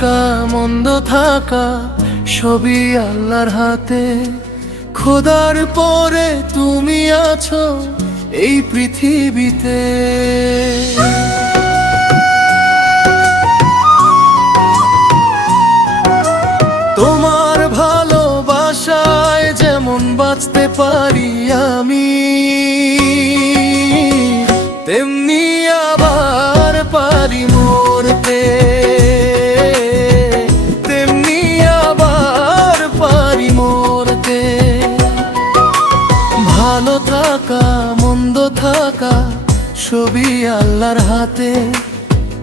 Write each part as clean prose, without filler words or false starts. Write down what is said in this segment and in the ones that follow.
থাকা মন্দ থাকা সবই আল্লাহর হাতে। খোদার পরে তুমি আছো এই পৃথিবীতে। তোমার ভালোবাসায় যেমন বাঁচতে পারি আমি, তেমনি আবার পারি মরতে, তেমনি আবার পারি মরতে। ভালো থাকা মন্দ থাকা সবই আল্লাহর হাতে।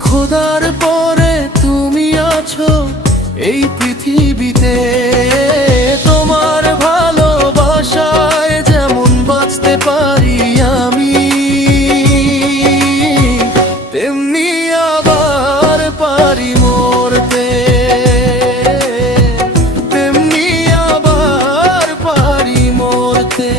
খোদার পরে তুমি আছো এই পৃথিবীতে। তোমার ভালোবাসায় যেমন বাঁচতে পারি আমি, তেমনি আবার পারি মরতে, তেমনি আবার পারি মরতে।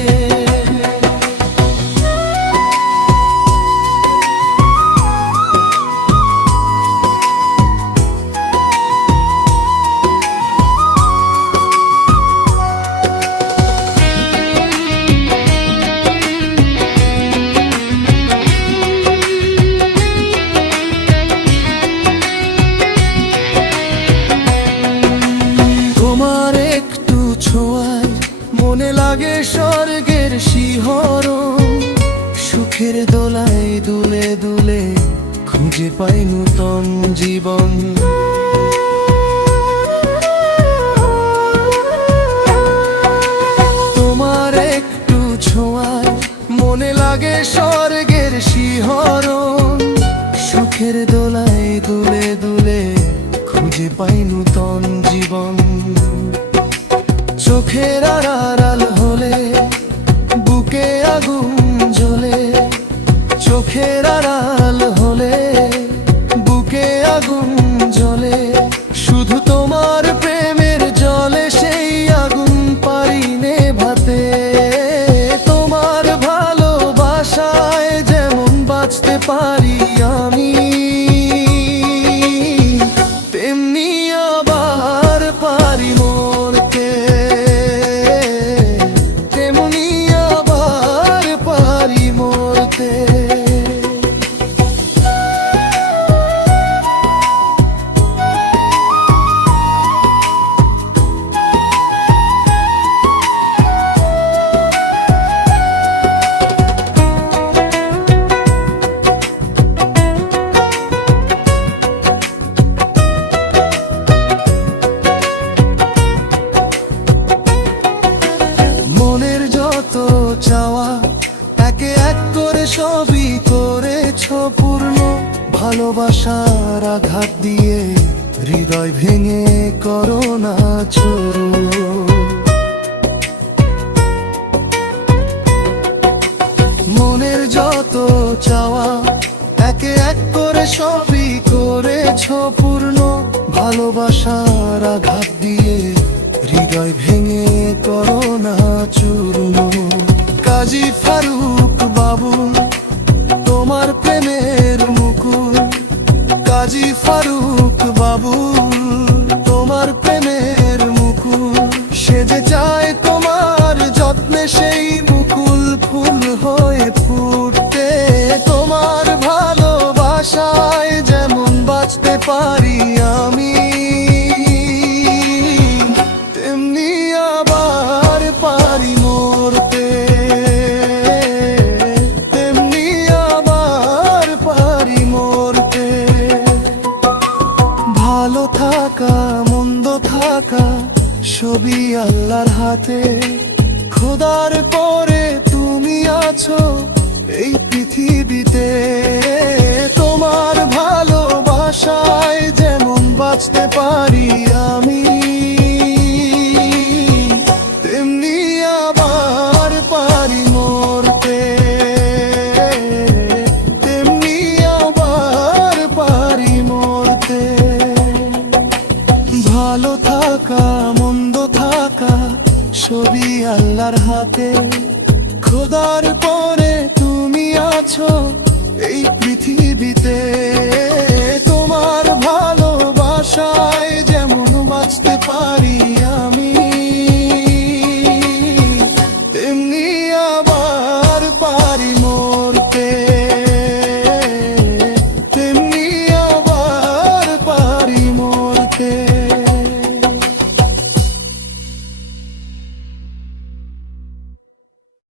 মনে লাগে স্বর্গের শিহরণ, সুখের দোলায় দুলে দুলে খুঁজে পাই নূতন জীবন। তোমার একটু ছোঁয়ায় মনে লাগে স্বর্গের শিহরণ, সুখের দোলায় দুলে দুলে খুঁজে পাই নূতন জীবন। চোখের আড়াল হলে বুকে আগুন জ্বলে, চোখের আড়াল হলে বুকে আগুন জ্বলে। শুধু তোমার প্রেমের জলে সেই আগুন পারি নেভাতে। তোমার ভালোবাসায় যেমন বাঁচতে পারি আমি, তেমনি আবার পারি মরতে, তেমনি আবার পারি মরতে। মনের যত চাওয়া একে এক করে সবই করেছো পূর্ণ। ভালোবাসার আঘাত দিয়ে হৃদয় ভেঙে করো না চূর্ণ। মনের যত চাওয়া একে এক করে সবই করেছো পূর্ণ। ভালোবাসার আঘাত দিয়ে হৃদয় ভেঙে করো না চূর্ণ। কাজী ফারুক বাবু তোমার প্রেমের মুকুল, কাজী ফারুক বাবু তোমার প্রেমের মুকুল। সে যে চায় তোমার যত্নে সেই মুকুল ফুল হয়ে ফুটতে। তোমার ভালোবাসায় যেমন বাঁচতে পারি আমি, তেমনি আবার পারি মরতে, তেমনি আবার পারি মরতে। ভালো থাকা মন্দ থাকা সবই আল্লাহর হাতে। খোদার পরে তুমি আছো এই পৃথিবীতে। তোমার ভালোবাসায় যেমন বাঁচতে পারি আমি, তেমনি আবার পারি মরতে, তেমনি আবার পারি মরতে। ভালো থাকা মন্দ থাকা সবই আল্লাহর হাতে। খোদার পরে তুমি আছো এই পৃথিবীতে।